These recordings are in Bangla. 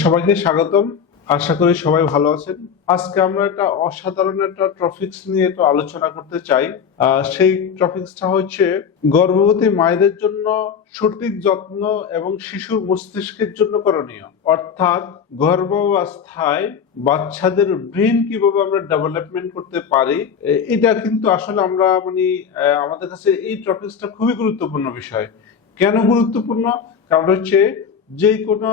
সবাইকে স্বাগতম। আশা করি সবাই ভালো আছেন। আজকে আমরা একটা অসাধারণ একটা টপিকস নিয়ে একটু আলোচনা করতে চাই। সেই টপিকসটা হচ্ছে গর্ভবতী মায়েদের জন্য সঠিক যত্ন এবং শিশুর মস্তিষ্কের জন্য করণীয়। অর্থাৎ গর্ভাবস্থায় বাচ্চাদের ব্রেন কীভাবে আমরা ডেভেলপমেন্ট করতে পারি এটা কিন্তু আসলে আমরা মানে আমাদের কাছে এই টপিকসটা খুবই গুরুত্বপূর্ণ বিষয়। কেন গুরুত্বপূর্ণ? কারণ হচ্ছে যে কোনো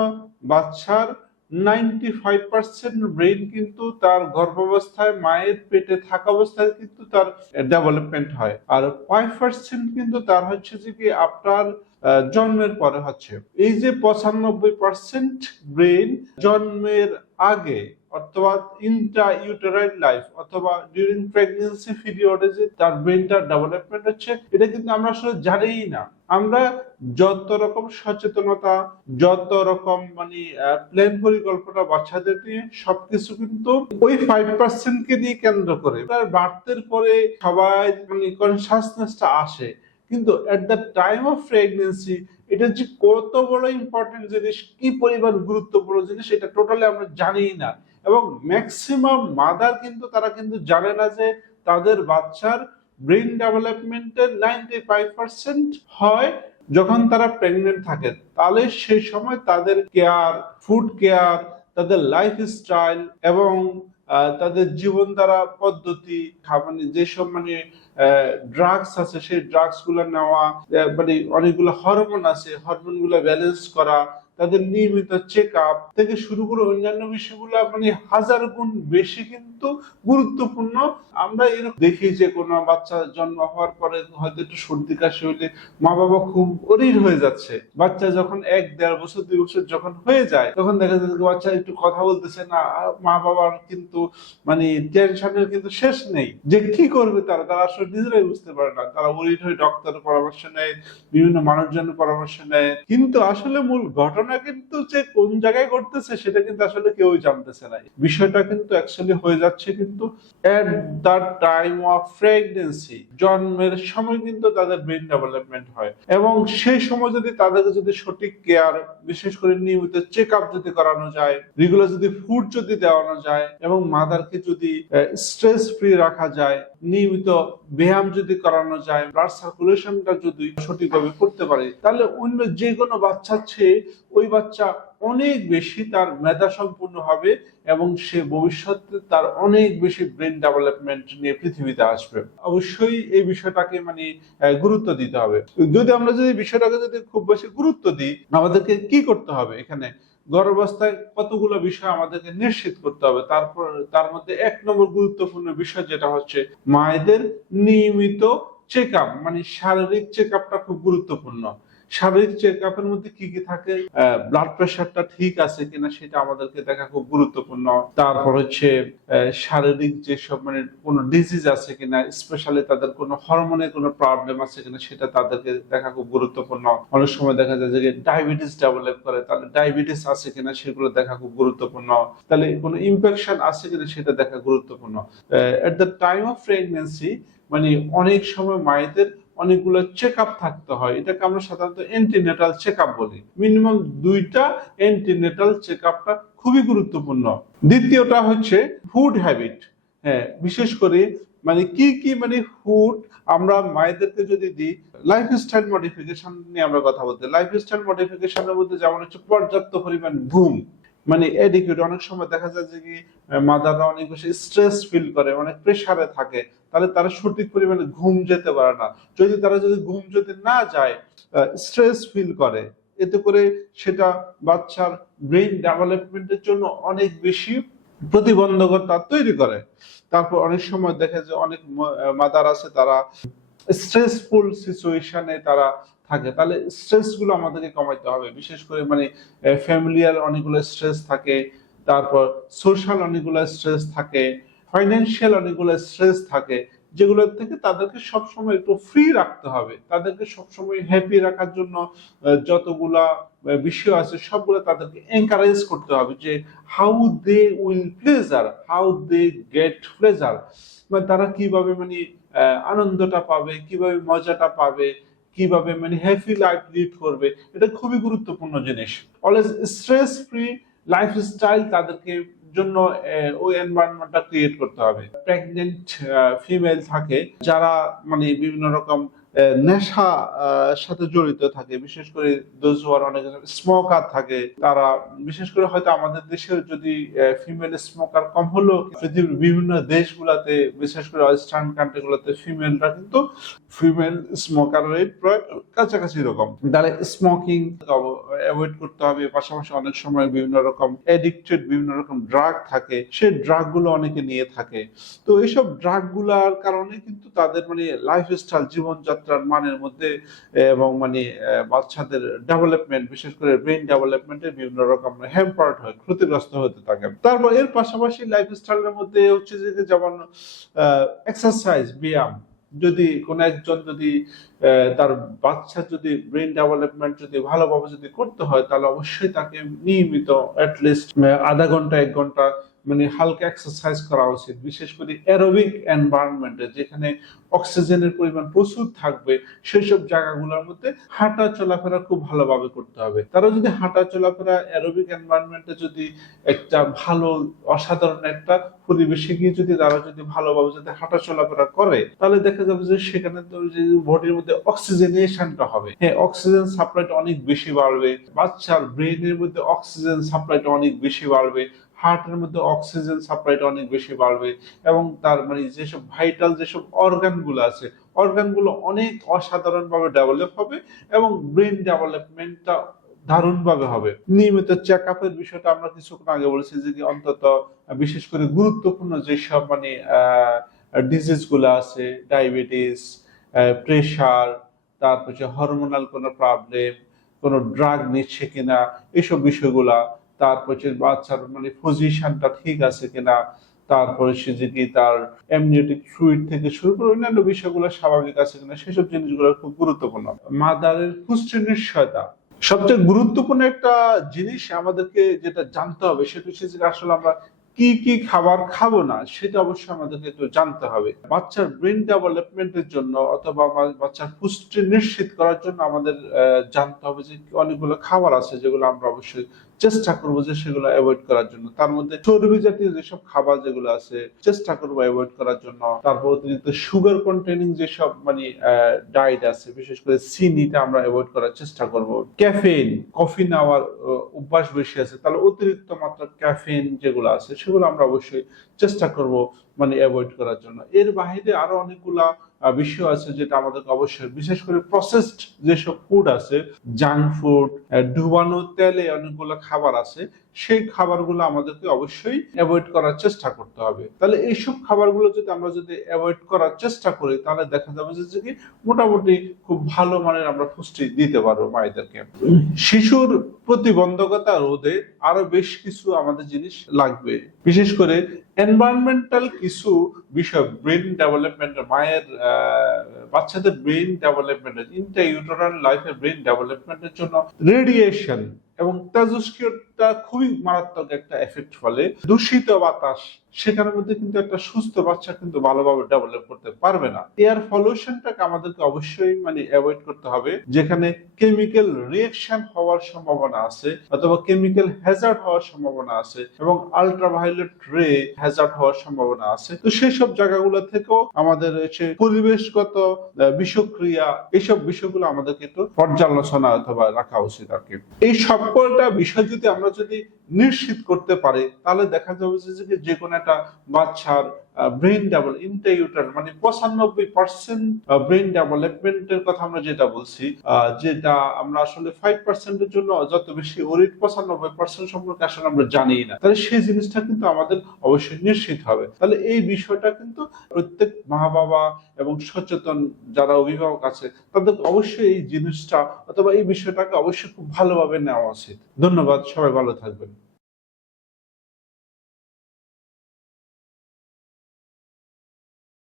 বাচ্চার নাইনটি ফাইভ পার্সেন্ট ব্রেন কিন্তু তার গর্ভাবস্থায় মায়ের পেটে থাকা অবস্থায় কিন্তু তার ডেভেলপমেন্ট হয়। আর ফাইভ পার্সেন্ট কিন্তু তার হচ্ছে যে কি আপনার জন্মের পরে হচ্ছে। এই যে পঁচানব্বই পার্সেন্ট ব্রেন জন্মের আগে অথবা ইন্ট্রা ইউটেরাইন লাইফ অথবা ডিউরিং প্রেগনেন্সি পিরিয়ডে যে তার ব্রেনটার ডেভেলপমেন্ট হচ্ছে, এটা কিন্তু আমরা আসলে জানিই না। আমরা যত রকম সচেতনতা, যত রকম মানে প্ল্যান পরিকল্পনা বাচ্চাদের নিয়ে, সবকিছু কিন্তু ওই ফাইভ পার্সেন্ট কে নিয়ে কেন্দ্র করে। তার বাড়তের পরে সবাই মানে কনসাসনেসটা আসে। কিন্তু at the time of pregnancy এটা যে কত বড় ইম্পর্টেন্ট জিনিস, কি পরিমাণ গুরুত্বপূর্ণ জিনিস এটা টোটালি আমরা জানি না। এবং ম্যাক্সিমাম মাদার কিন্তু তারা কিন্তু জানে না যে তাদের বাচ্চার ব্রেন ডেভেলপমেন্টের নাইনটি ফাইভ পার্সেন্ট হয় যখন তারা প্রেগনেন্ট থাকে। তাহলে সেই সময় তাদের কেয়ার ফুড কেয়ার তাদের লাইফ স্টাইল এবং তাদের জীবন দ্বারা পদ্ধতি মানে যেসব মানে ড্রাগস আছে, সেই ড্রাগসগুলা নেওয়া মানে অনেকগুলো হরমোন আছে হরমোনগুলা ব্যালেন্স করা তাদের নিয়মিত চেক আপ থেকে শুরু করে অন্যান্য বিষয়গুলো মানে হাজার গুণ বেশি কিন্তু গুরুত্বপূর্ণ। আমরা এরকম দেখি যে কোনো বাচ্চা জন্ম হওয়ার পরে হয়তো একটু সর্দি, কাশি হইলে মা বাবা খুব অরির হয়ে যাচ্ছে। বাচ্চা যখন এক, দেড় বছর, দুই বছর যখন হয়ে যায়, তখন দেখা যাচ্ছে বাচ্চা একটু কথা বলতেছে না মা বাবার কিন্তু মানে টেনশনের কিন্তু শেষ নেই। যে কি করবে তারা? তারা আসলে নিজেরাই বুঝতে পারে না। তারা অরির হয়ে ডক্টরের পরামর্শ নেয়, বিভিন্ন মানুষজনের পরামর্শ নেয়। কিন্তু আসলে মূল ঘটনা কিন্তু যে কোন জায়গায় ঘটতেছে সেটা কিন্তু আসলে কেউই জানতেছে না। বিষয়টা কিন্তু অ্যাকচুয়ালি হয়ে যাচ্ছে কিন্তু at the time of pregnancy জন্মের সময় কিন্তু তাদের ব্রেন ডেভেলপমেন্ট হয়। এবং সেই সময় যদি তাদেরকে যদি সঠিক কেয়ার বিশেষ করে নিয়মিত চেক আপ যদি করানো যায় রেগুলার যদি ফুড যদি দেওয়ানো যায়, এবং মাদারকে যদি স্ট্রেস ফ্রি রাখা যায় নিয়মিত ব্যায়াম যদি করানো যায় ব্লাড সার্কুলেশনটা যদি সঠিকভাবে করতে পারে, তাহলে অন্য যে কোনো বাচ্চার চেয়ে ওই বাচ্চা অনেক বেশি তার মেধা সম্পূর্ণ হবে এবং সে ভবিষ্যতে তার অনেক বেশি ব্রেন ডেভেলপমেন্ট নিয়ে পৃথিবীতে আসবে। অবশ্যই এই বিষয়টাকে মানে গুরুত্ব দিতে হবে। যদি আমরা যদি বিষয়টাকে যদি খুব বেশি গুরুত্ব দিই, আমাদেরকে কি করতে হবে এখানে? গর্ভাবস্থায় কতগুলো বিষয় আমাদেরকে নিশ্চিত করতে হবে। তারপর, তার মধ্যে এক নম্বর গুরুত্বপূর্ণ বিষয় যেটা হচ্ছে মায়েদের নিয়মিত চেক আপ মানে শারীরিক চেক আপটা খুব গুরুত্বপূর্ণ। শারীরিক চেক আপের মধ্যে কি কি থাকে? ব্লাড প্রেশারটা ঠিক আছে কিনা সেটা আমাদেরকে দেখা খুব গুরুত্বপূর্ণ। তারপর হচ্ছে শারীরিক যেসব মানে কোনো ডিজিজ আছে কিনা স্পেশালি তাদের কোনো হরমোনের কোনো প্রবলেম আছে কিনা সেটা তাদেরকে দেখা খুব গুরুত্বপূর্ণ। অনেক সময় দেখা যায় যে ডায়াবেটিস ডেভেলপ করে, তাহলে ডায়াবেটিস আছে কিনা সেগুলো দেখা খুব গুরুত্বপূর্ণ। তাহলে কোনো ইনফেকশন আছে কিনা সেটা দেখা গুরুত্বপূর্ণ। At the time of pregnancy মানে অনেক সময় মায়েদের অনেকগুলো চেক থাকতে হয়। এটাকে আমরা সাধারণত এন্টিনেটাল চেক বলি। মিনিমাম দুইটা এন্টিনেটাল চেক খুবই গুরুত্বপূর্ণ। দ্বিতীয়টা হচ্ছে ফুড হ্যাবিট হ্যাঁ বিশেষ করে মানে কি কি মানে ফুড আমরা মায়েদেরকে যদি দিই লাইফ স্টাইল মডিফিকেশন নিয়ে আমরা কথা বলতে। লাইফ স্টাইল মডিফিকেশনের মধ্যে যেমন হচ্ছে পর্যাপ্ত পরিমাণ ঘুম। মানে এডিকুয়েট অনেক সময় দেখা যায় যে কি মাদাররা অনেক বেশি স্ট্রেস ফিল করে, অনেক প্রেসারে থাকে। তাহলে তারা সঠিক পরিমাণে ঘুম যেতে পারে না। যদি তারা যদি ঘুম যদি না যায় স্ট্রেস ফিল করে, এতে করে সেটা বাচ্চার ব্রেন ডেভেলপমেন্টের জন্য অনেক বেশি প্রতিবন্ধকতা তৈরি করে। তারপর অনেক সময় দেখা যায় অনেক মাদার আছে, তারা স্ট্রেসফুল সিচুয়েশনে তারা থাকে। তাহলে স্ট্রেসগুলো আমাদেরকে কমাইতে হবে। বিশেষ করে মানে ফ্যামিলিয়ার অনেকগুলো স্ট্রেস থাকে, তারপর সোশ্যাল অনেকগুলো স্ট্রেস থাকে। ফাইন্যান্সিয়াল অনেকগুলো স্ট্রেস থাকে, যেগুলোর থেকে তাদেরকে সবসময় একটু ফ্রি রাখতে হবে। তাদেরকে সবসময় হ্যাপি রাখার জন্য যতগুলা বিষয় আছে, সবগুলো তাদেরকে এনকারেজ করতে হবে যে how they will pleasure how they get pleasure মানে তারা কীভাবে মানে আনন্দটা পাবে, কীভাবে মজাটা পাবে, কীভাবে মানে হ্যাপি লাইফ লিড করবে, এটা খুবই গুরুত্বপূর্ণ জিনিস। অলওয়েজ স্ট্রেস ফ্রি লাইফস্টাইল তাদেরকে জন্য ওই এনভায়রনমেন্টটা ক্রিয়েট করতে হবে। প্রেগনেন্ট ফিমেল থাকে যারা মানে বিভিন্ন রকম নেশা সাথে জড়িত থাকে। বিশেষ করে দোজ হওয়ার অনেক স্মোকার থাকে, তারা, বিশেষ করে হয়তো আমাদের দেশে যদি ফিমেল স্মোকার কম হলেও পৃথিবীর বিভিন্ন দেশগুলোতে, বিশেষ করে ওয়েস্টার্ন কান্ট্রিগুলোতে ফিমেলরা কিন্তু ফিমেল স্মোকার রেট প্রায় কাছাকাছি রকম। তাহলে স্মোকিং অ্যাভয়েড করতে হবে। পাশাপাশি অনেক সময় বিভিন্ন রকম এডিক্টেড বিভিন্ন রকম ড্রাগ থাকে। সে ড্রাগগুলো অনেকে নিয়ে থাকে। তো এইসব ড্রাগগুলার কারণে কিন্তু তাদের মানে লাইফস্টাইল জীবনযাত্রার মানের মধ্যে, এবং মানে বাচ্চাদের ডেভেলপমেন্ট বিশেষ করে ব্রেন ডেভেলপমেন্টের বিভিন্ন রকম হ্যাম্পার্ড হয়, ক্ষতিগ্রস্ত হতে থাকে। তারপর এর পাশাপাশি লাইফস্টাইলের মধ্যে হচ্ছে যে যেমন এক্সারসাইজ ব্যায়াম, যদি কোনো একজন যদি তার বাচ্চা যদি ব্রেন ডেভেলপমেন্ট যদি ভালোভাবে যদি করতে হয়, তাহলে অবশ্যই তাকে নিয়মিত অ্যাটলিস্ট আধা ঘণ্টা, এক ঘণ্টা মানে হালকা এক্সারসাইজ করা উচিত, বিশেষ করে অ্যারোবিক এনভায়রনমেন্টে যেখানে অক্সিজেনের পরিমাণ প্রচুর থাকবে সেই সব জায়গাগুলোর মধ্যে হাঁটা চলাফেরা খুব ভালোভাবে করতে হবে। তারা যদি হাঁটা চলাফেরা অ্যারোবিক এনভায়রনমেন্টে যদি একটা ভালো, অসাধারণ একটা পরিবেশে গিয়ে যদি তারা যদি ভালোভাবে যদি হাঁটা চলাফেরা করে, তাহলে দেখা যাবে যে সেখানে তো বডির মধ্যে অক্সিজেনেশনটা হবে। হ্যাঁ অক্সিজেন সাপ্লাইটা অনেক বেশি বাড়বে, বাচ্চার ব্রেনের মধ্যে অক্সিজেন সাপ্লাইটা অনেক বেশি বাড়বে। হার্টের মধ্যে অক্সিজেন সাপ্লাইটা অনেক বেশি বাড়বে এবং তার মানে যেসব ভাইটাল যেসব অর্গানগুলো আছে, অর্গানগুলো অনেক অসাধারণভাবে ডেভেলপ হবে এবং ব্রেন ডেভেলপমেন্টটা দারুণভাবে হবে। নিয়মিত চেক আপের বিষয়টা আমরা কিছুক্ষণ আগে বলেছি যে অন্তত বিশেষ করে গুরুত্বপূর্ণ যেসব মানে ডিজিজগুলো আছে ডায়াবেটিস প্রেশার তারপর হরমোনাল কোনো প্রবলেম কোনো ড্রাগ নিচ্ছে কিনা এইসব বিষয়গুলা তারপর হচ্ছে বাচ্চার মানে পজিশনটা ঠিক আছে কিনা, তারপরে সে যে কি তার এমনিওটিক ফ্লুইড থেকে শুরু করে অন্যান্য বিষয়গুলো স্বাভাবিক আছে কিনা, সেসব জিনিসগুলো খুব গুরুত্বপূর্ণ। মাদারের পুষ্টি নিশ্চয়তা সবচেয়ে গুরুত্বপূর্ণ একটা জিনিস আমাদেরকে যেটা জানতে হবে, সেটা হচ্ছে যে আসলে আমরা কি কি খাবার খাব না, সেটা অবশ্যই আমাদেরকে একটু জানতে হবে। বাচ্চার ব্রেন ডেভেলপমেন্টের জন্য অথবা বাচ্চার পুষ্টি নিশ্চিত করার জন্য আমাদের জানতে হবে যে অনেকগুলো খাবার আছে যেগুলো আমরা অবশ্যই চেষ্টা করব যে সেগুলো অ্যাভয়েড করার জন্য। তার মধ্যে চর্বি জাতীয় যেসব খাবার যেগুলো আছে, চেষ্টা করব অ্যাভয়েড করার জন্য। তারপর অতিরিক্ত সুগার কন্টেনিং যেসব মানে ডায়েট আছে, বিশেষ করে চিনিটা আমরা অ্যাভয়েড করার চেষ্টা করব। ক্যাফেইন কফি নেওয়ার অভ্যাস বেশি আছে। তাহলে অতিরিক্ত মাত্রা ক্যাফেইন যেগুলো আছে, সেগুলো আমরা অবশ্যই চেষ্টা করব মানে অ্যাভয়েড করার জন্য। এর বাইরে আরও অনেকগুলা বিষয় আছে যেটা আমাদেরকে অবশ্যই, বিশেষ করে প্রসেসড যেসব ফুড আছে জাঙ্ক ফুড ডুবানো তেলে অনেকগুলো খাবার আছে সেই খাবারগুলো আমাদেরকে অবশ্যই অ্যাভয়েড করার চেষ্টা করতে হবে। তাহলে এইসব খাবারগুলো যদি আমরা যদি অ্যাভয়েড করার চেষ্টা করি, তাহলে দেখা যাবে যে কি মোটামুটি খুব ভালো মানের আমরা পুষ্টি দিতে পারব মায়েদেরকে। শিশুর প্রতিবন্ধকতা রোধে আরও বেশ কিছু আমাদের জিনিস লাগবে। বিশেষ করে এনভায়রনমেন্টাল কিছু বিষয় ব্রেন ডেভেলপমেন্ট মায়ের বাচ্চাদের ব্রেন ডেভেলপমেন্টের ইন্টা ইউটোরাল লাইফের ব্রেন ডেভেলপমেন্টের জন্য রেডিয়েশন এবং তেজস্ক্রিয়তা খুবই মারাত্মক একটা এফেক্ট ফলে। দূষিত বাতাস সেখানের মধ্যে কিন্তু একটা সুস্থ বাচ্চা কিন্তু ভালোভাবে ডেভেলপ করতে পারবে না। এয়ার পলিউশনটাকে আমাদেরকে অবশ্যই মানে অ্যাভয়েড করতে হবে, যেখানে কেমিক্যাল রিয়েকশন হওয়ার সম্ভাবনা আছে অথবা কেমিক্যাল হ্যাজার্ড হওয়ার সম্ভাবনা আছে এবং আলট্রাভায়োলেট রে হ্যাজার্ড হওয়ার সম্ভাবনা আছে। তো সেই সব জায়গাগুলো থেকেও আমাদের হচ্ছে পরিবেশগত বিষক্রিয়া এইসব বিষয়গুলো আমাদেরকে একটু পর্যালোচনা অথবা রাখা উচিত আর কি। এই সবকটা বিষয় যদি আমরা যদি নিশ্চিত করতে পারে, তাহলে দেখা যাবে যে যে- কোনো একটা বাচ্চার ব্রেন ডেভেলপ ইন্টাইউটার মানে পঁচানব্বই পার্সেন্ট ব্রেন ডেভেলপমেন্টের কথা আমরা যেটা বলছি যেটা আমরা আসলে ফাইভ পার্সেন্টের জন্য যত বেশি ওরিট পঁচানব্বই পার্সেন্ট সম্পর্কে আসলে আমরা জানি না। তাহলে সেই জিনিসটা কিন্তু আমাদের অবশ্যই নিশ্চিত হবে। তাহলে এই বিষয়টা কিন্তু প্রত্যেক মা বাবা এবং সচেতন যারা অভিভাবক আছে, তাদের অবশ্যই এই জিনিসটা অথবা এই বিষয়টাকে অবশ্যই খুব ভালোভাবে নেওয়া উচিত। ধন্যবাদ, সবাই ভালো থাকবেন।